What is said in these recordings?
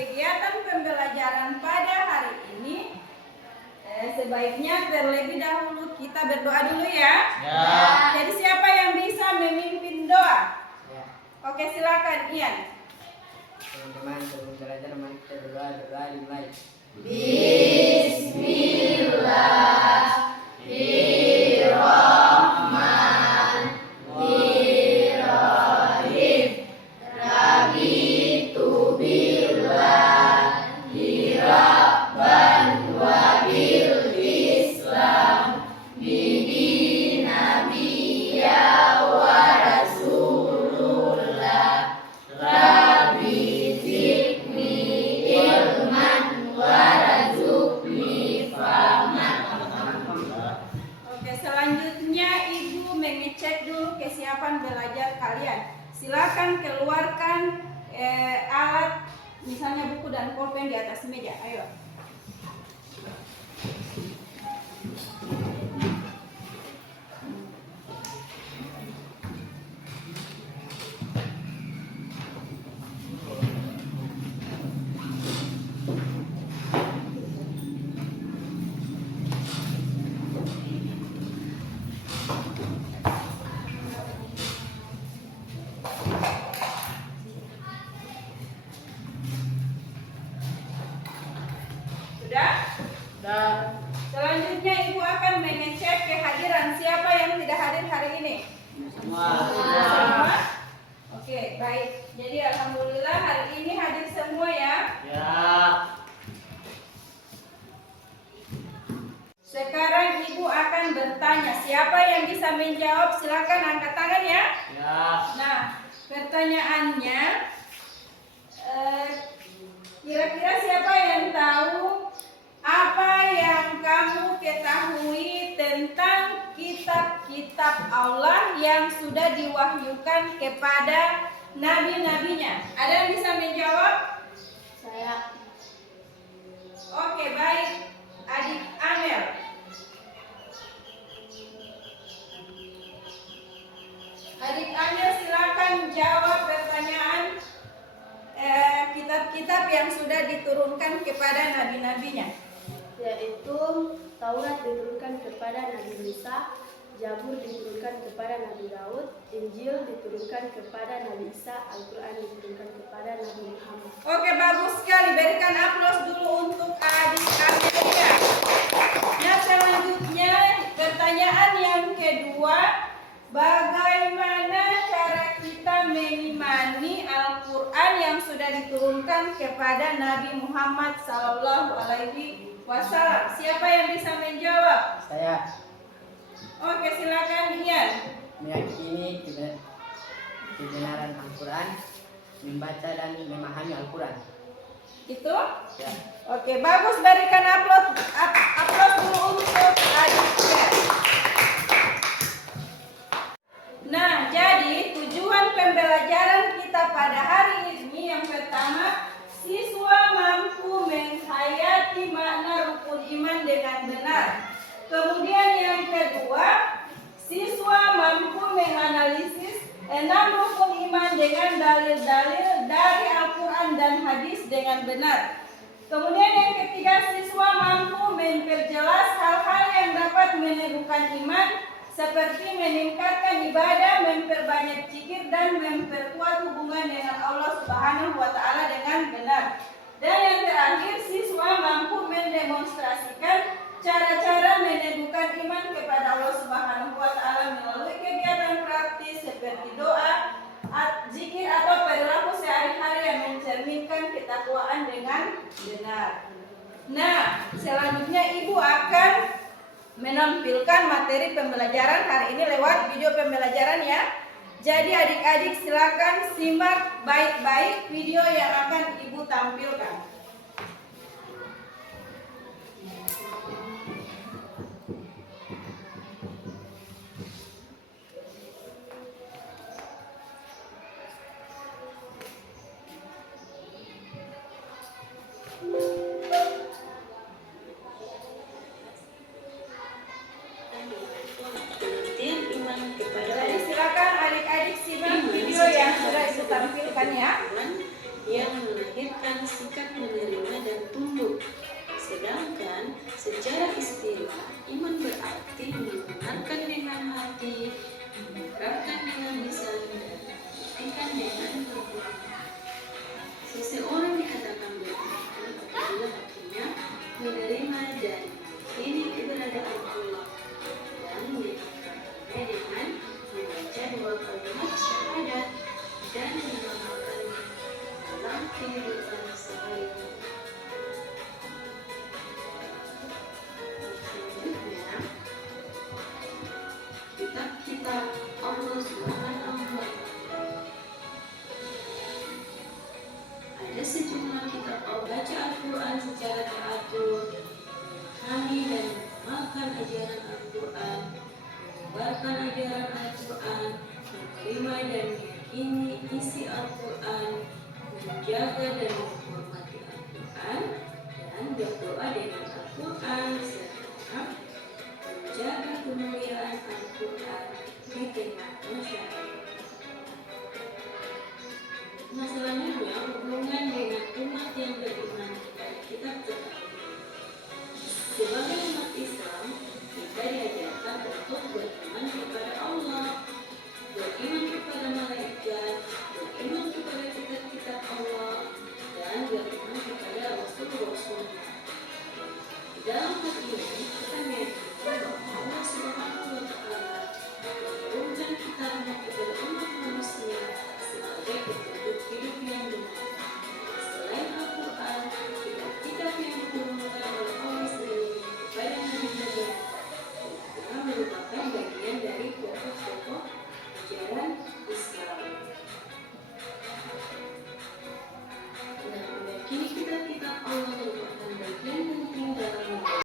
kegiatan pembelajaran pada hari ini, sebaiknya terlebih dahulu kita berdoa dulu ya. Jadi siapa yang bisa memimpin doa? Oke, silakan Ian. Teman-teman, sebelum belajar mari kita berdoa dimulai. Bismillahirrahmanirrahim. Rabitu billahi rabban wa bil Islam bihi nabiyya wa rasulullah. Rabbi zidni ilman warzuqni fahman. Oke, selanjutnya Ibu mengecek dulu kesiapan belajar kalian. Silakan keluarkan alat, misalnya buku dan pulpen di atas meja. Ayo. Sudah? Selanjutnya Ibu akan mengecek kehadiran siapa yang tidak hadir hari ini. Semua. Oke, baik. Jadi alhamdulillah hari ini hadir semua ya. Sekarang Ibu akan bertanya. Siapa yang bisa menjawab? Silakan angkat tangan ya. Nah, pertanyaannya, kira-kira siapa yang tahu apa yang kamu ketahui tentang kitab-kitab Allah yang sudah diwahyukan kepada nabi-nabinya? Ada yang bisa menjawab? Saya. Oke, baik. Adik Amel. Adik Amel, silakan jawab pertanyaan kitab-kitab yang sudah diturunkan kepada nabi-nabinya. Yaitu Taurat diturunkan kepada Nabi Musa, Zabur diturunkan kepada Nabi Daud, Injil diturunkan kepada Nabi Isa, Al-Quran diturunkan kepada Nabi Muhammad. Oke, bagus sekali. Berikan aplaus dulu untuk adik Amelia. Nah, selanjutnya pertanyaan yang kedua, bagaimana cara kita mengimani Al-Quran yang sudah diturunkan kepada Nabi Muhammad SAW? Siapa yang bisa menjawab? Saya Oke, silakan Ian. meyakini kebenaran Al-Quran, membaca dan memahami Al-Quran. Itu? Ya. Oke, bagus. Berikan aplaus dulu untuk adiknya. Nah, jadi tujuan pembelajaran kita pada hari ini yang pertama, siswa mampu menghayati makna rukun iman dengan benar. Kemudian yang kedua, siswa mampu menganalisis 6 rukun iman dengan dalil-dalil dari Al-Quran dan hadis dengan benar. Kemudian yang ketiga, siswa mampu memperjelas hal-hal yang dapat meneguhkan iman, seperti meningkatkan ibadah, memperbanyak zikir, dan memperkuat hubungan dengan Allah Subhanahu wa Ta'ala dengan benar. Dan yang terakhir, siswa mampu mendemonstrasikan cara-cara meneguhkan iman kepada Allah Subhanahu wa Ta'ala melalui kegiatan praktis seperti doa, zikir, atau perilaku sehari-hari yang mencerminkan ketakwaan dengan benar. Nah, selanjutnya Ibu akan menampilkan materi pembelajaran hari ini lewat video pembelajaran ya. Jadi adik-adik silakan simak baik-baik video yang akan Ibu tampilkan. Jadi silakan adik-adik simak video yang sudah Ibu tampilkan ya. Yang melahirkan sikap menerima dan tunduk. Sedangkan secara istilah, iman berarti membenarkan dengan hati, mengungkapkan dengan lisan, dan membuktikan dengan perbuatan. Seseorang dikatakan beriman apabila hatinya menerima dan meyakini keberadaan Allah dan mengamalkannya dengan membaca 2 kalimat syahadat dan mengamalkannya dalam kehidupan sehari-hari. Selanjutnya, kitab-kitab Allah Subhanahu wa Ta'ala. Ada sejumlah kitab baca Al-Quran secara teratur, memahami dan mengamalkan ajaran Al-Quran, menyebarkan ajaran Al-Quran, menerima dan meyakini isi Al-Quran, menjaga dan menghormati Al-Quran, dan berdoa dengan Al-Quran, serta menjaga kemuliaan Al-Quran di tengah masyarakat. Nah, selanjutnya hubungan dengan umat yang beriman kepada kitab tersebut. Sebagai umat Islam, kita diajarkan untuk beriman kepada Allah, beriman kepada malaikat, beriman kepada kitab-kitab Allah, dan beriman kepada Rasul-Rasulnya. Di dalam hal ini, kita meyakini bahwa Allah Subhanahu wa Ta'ala menurunkan kitabnya kepada umat manusia sebagai petunjuk hidup yang benar. Selain Al-Quran, kitab-kitab yang diturunkan oleh Allah sendiri kepada Nabi-Nabi yang merupakan bagian dari pokok-pokok ajaran Islam. Dan meyakini kitab-kitab Allah merupakan bagian penting dalam hidup.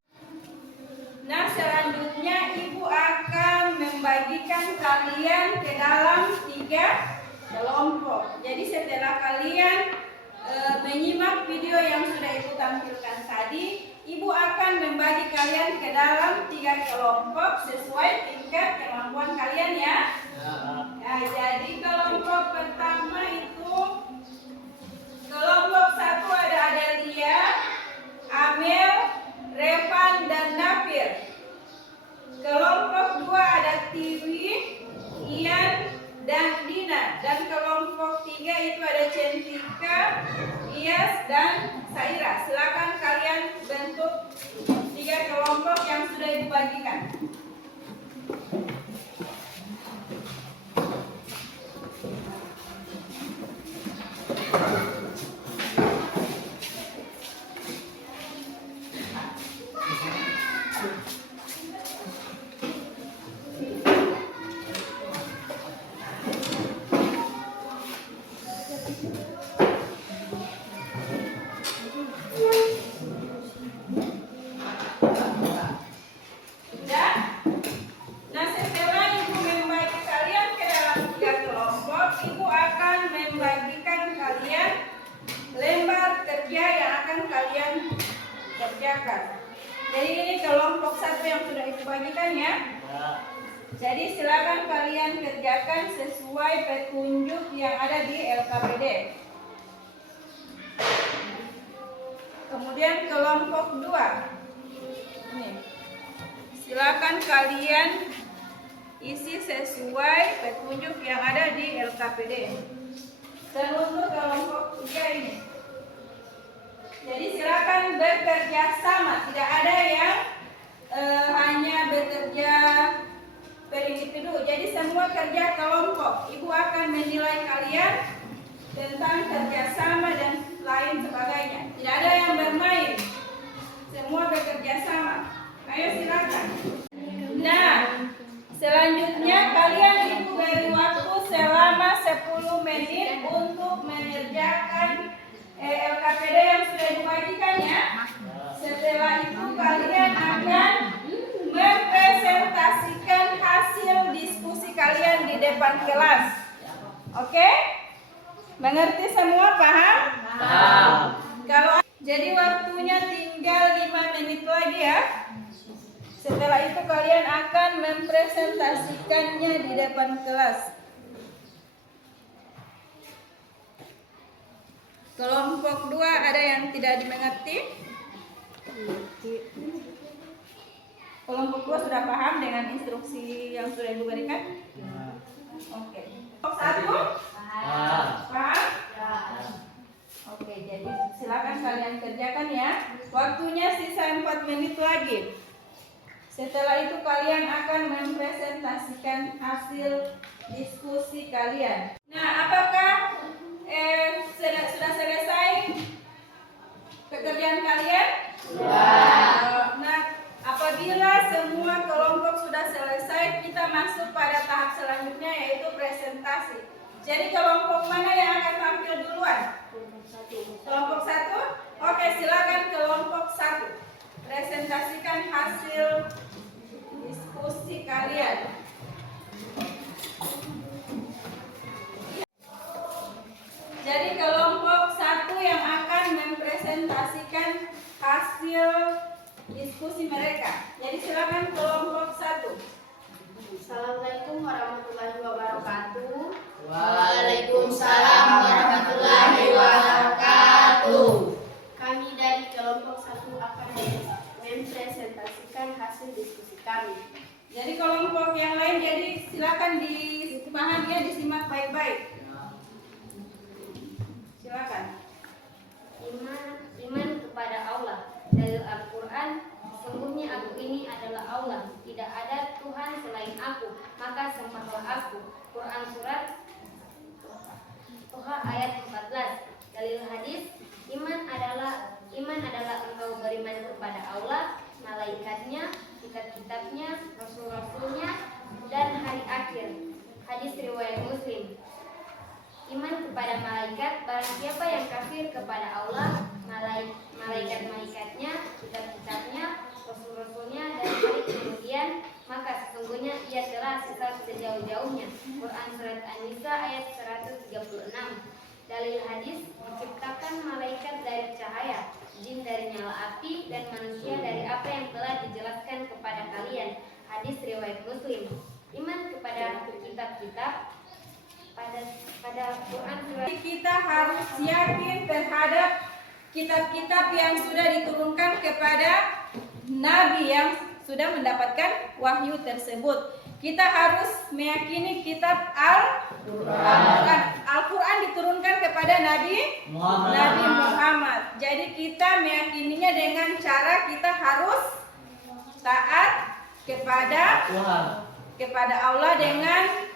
Nah, selanjutnya Ibu akan membagikan kalian ke dalam 3 kelompok. Jadi setelah kalian menyimak video yang sudah Ibu tampilkan tadi, Ibu akan membagi kalian ke dalam 3 kelompok sesuai tingkat kemampuan kalian ya. Nah, jadi kelompok pertama itu kelompok 1 ada Adelia, Amel, Revan, dan Nafir. Kelompok 2 ada Tiwi, Ian, dan Dina. Dan kelompok 3 itu ada Centika, Iyas, dan Saira. Silakan kalian bentuk 3 kelompok yang sudah dibagikan. Jadi ini kelompok 1 yang sudah Ibu bagikan ya. Jadi silakan kalian kerjakan sesuai petunjuk yang ada di LKPD. Kemudian kelompok 2. Ini. Silakan kalian isi sesuai petunjuk yang ada di LKPD. Dan untuk kelompok 3 ini. Jadi silakan bekerja sama, tidak ada yang hanya bekerja per individu. Jadi semua kerja kelompok. Ibu akan menilai kalian tentang kerjasama dan lain sebagainya. Tidak ada yang bermain, semua bekerja sama. Ayo silakan. Nah, selanjutnya kalian Ibu beri waktu selama 10 menit untuk mengerjakan LKPD yang sudah dibagikan ya. Setelah itu kalian akan mempresentasikan hasil diskusi kalian di depan kelas. Oke? Mengerti semua? Paham? Paham. Kalau jadi waktunya tinggal 5 menit lagi ya. Setelah itu kalian akan mempresentasikannya di depan kelas. Kelompok 2 ada yang tidak dimengerti? Kelompok 2 sudah paham dengan instruksi yang sudah Ibu berikan? Oke. Kelompok 1? Paham? Oke, jadi silakan kalian kerjakan ya. Waktunya sisa 4 menit lagi. Setelah itu kalian akan mempresentasikan hasil diskusi kalian. Nah, apakah sudah selesai pekerjaan kalian? Sudah. Nah, apabila semua kelompok sudah selesai, kita masuk pada tahap selanjutnya yaitu presentasi. Jadi kelompok mana yang akan tampil duluan? Kelompok 1? Oke, silakan kelompok 1. Presentasikan hasil diskusi kalian. Jadi kelompok 1 yang akan mempresentasikan hasil diskusi mereka. Jadi silakan kelompok 1. Assalamualaikum warahmatullahi wabarakatuh. Waalaikumsalam warahmatullahi wabarakatuh. Kami dari kelompok 1 akan mempresentasikan hasil diskusi kami. Jadi kelompok yang lain jadi silakan dipahami ya, disimak baik-baik. Silakan. Iman kepada Allah. Dari Al-Quran, sesungguhnya aku ini adalah Allah, tidak ada Tuhan selain aku, maka sembahlah aku. Quran surat Toha ayat 14. Dalil hadis, iman adalah engkau beriman kepada Allah, malaikatnya, kitab-kitabnya, rasul-rasulnya, dan hari akhir. Hadis riwayat Muslim. Iman kepada malaikat, barang siapa yang kafir kepada Allah, malaikat-malaikatnya, kitab-kitabnya, rasul-rasulnya, dan hari kemudian, maka sesungguhnya ia telah sesat sejauh-jauhnya. Quran surat An-Nisa ayat 136. Dalil hadis, diciptakan malaikat dari cahaya, jin dari nyala api, dan manusia dari apa yang telah dijelaskan kepada kalian. Hadis riwayat Muslim. Iman kepada kitab-kitab, pada Quran surat, Kita harus yakin terhadap kitab-kitab yang sudah diturunkan kepada Nabi yang sudah mendapatkan wahyu tersebut. Kita harus meyakini kitab Al-Quran diturunkan kepada Nabi Muhammad. Jadi kita meyakininya dengan cara kita harus taat kepada Allah dengan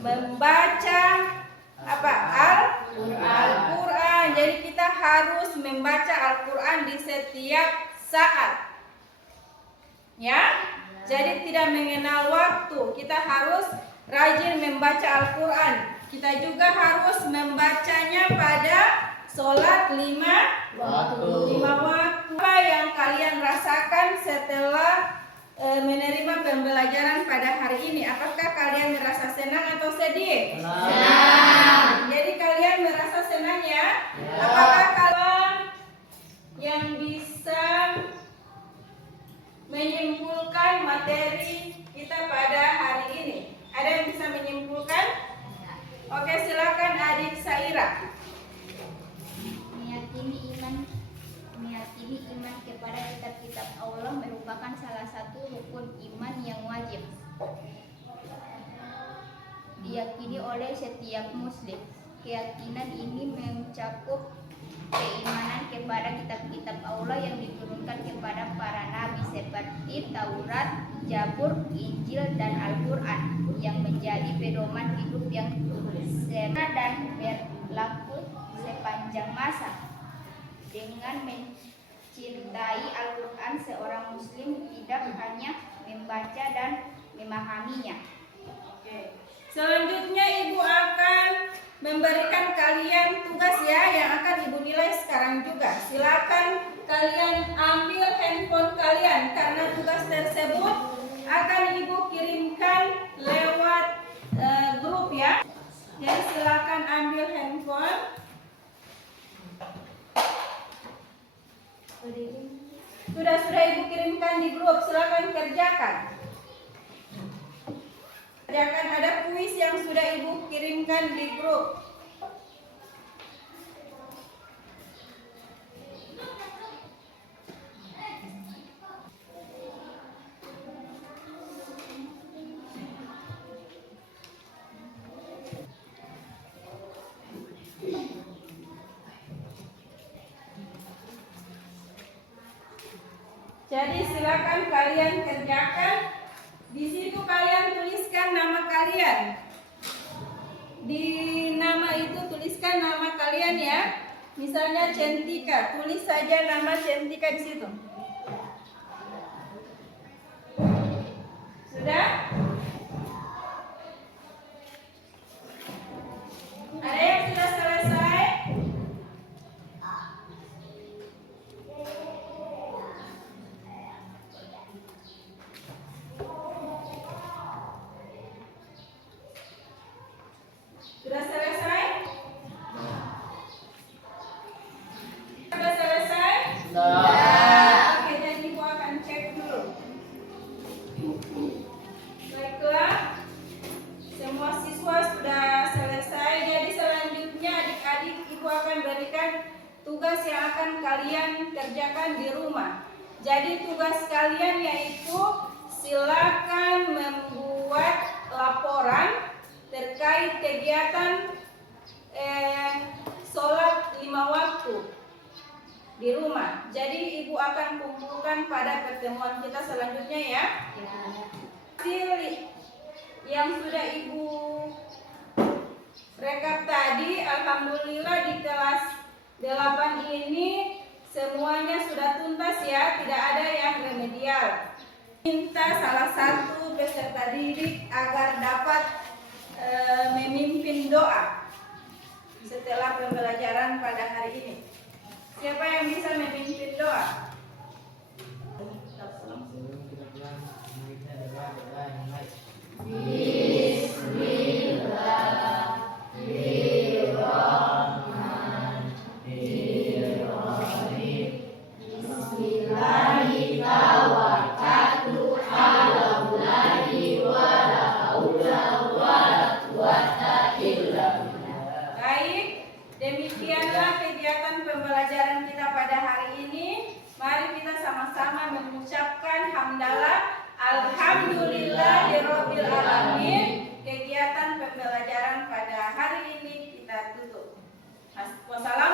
membaca Al-Quran. Jadi kita harus membaca Al-Quran di setiap saat. Ya, jadi tidak mengenal waktu. Kita harus rajin membaca Al-Quran. Kita juga harus membacanya pada sholat 5 waktu. Apa yang kalian rasakan setelah menerima pembelajaran pada hari ini? Apakah kalian merasa senang atau sedih? Senang. Jadi kalian merasa senang ya? Apakah kalian yang bisa menyimpulkan materi kita pada hari ini? Ada yang bisa menyimpulkan? Oke, silakan adik Saira. Meyakini iman kepada kitab-kitab Allah merupakan salah satu rukun iman yang wajib diyakini oleh setiap muslim. Keyakinan ini mencakup keimanan kepada kitab-kitab Allah yang diturunkan kepada para nabi seperti Taurat, Zabur, Injil, dan Al-Quran yang menjadi pedoman hidup yang sempurna dan berlaku sepanjang masa. Dengan mencintai Al-Quran, seorang muslim tidak hanya membaca dan memahaminya. Selanjutnya Ibu akan memberikan kalian tugas ya yang akan Ibu nilai sekarang juga. Silakan kalian ambil handphone kalian karena tugas tersebut akan Ibu kirimkan lewat grup ya. Jadi silakan ambil handphone. Sudah Ibu kirimkan di grup, silakan kerjakan. Kerjakan, ada kuis yang sudah Ibu kirimkan di grup. Jadi silakan kalian kerjakan. Di situ kalian tuliskan nama kalian. Di nama itu tuliskan nama kalian ya. Misalnya Centika, tulis saja nama Centika di situ. Sudah? Ada yang sudah selesai? Sudah selesai? Sudah selesai? Oke, jadi Ibu akan cek dulu. Baiklah, semua siswa sudah selesai. Jadi selanjutnya adik-adik Ibu akan berikan tugas yang akan kalian kerjakan di rumah. Jadi tugas kalian yaitu silakan membuat laporan terkait kegiatan sholat 5 waktu di rumah. Jadi Ibu akan kumpulkan pada pertemuan kita selanjutnya ya. Hasil yang sudah Ibu rekap tadi, alhamdulillah di kelas 8 ini semuanya sudah tuntas ya, tidak ada yang remedial. Minta salah satu peserta didik agar dapat memimpin doa setelah pembelajaran pada hari ini. Siapa yang bisa memimpin doa? Baik, demikianlah kegiatan pembelajaran kita pada hari ini. Mari kita sama-sama mengucapkan hamdalah alhamdulillahirabbil alamin. Kegiatan pembelajaran pada hari ini kita tutup. Wassalamualaikum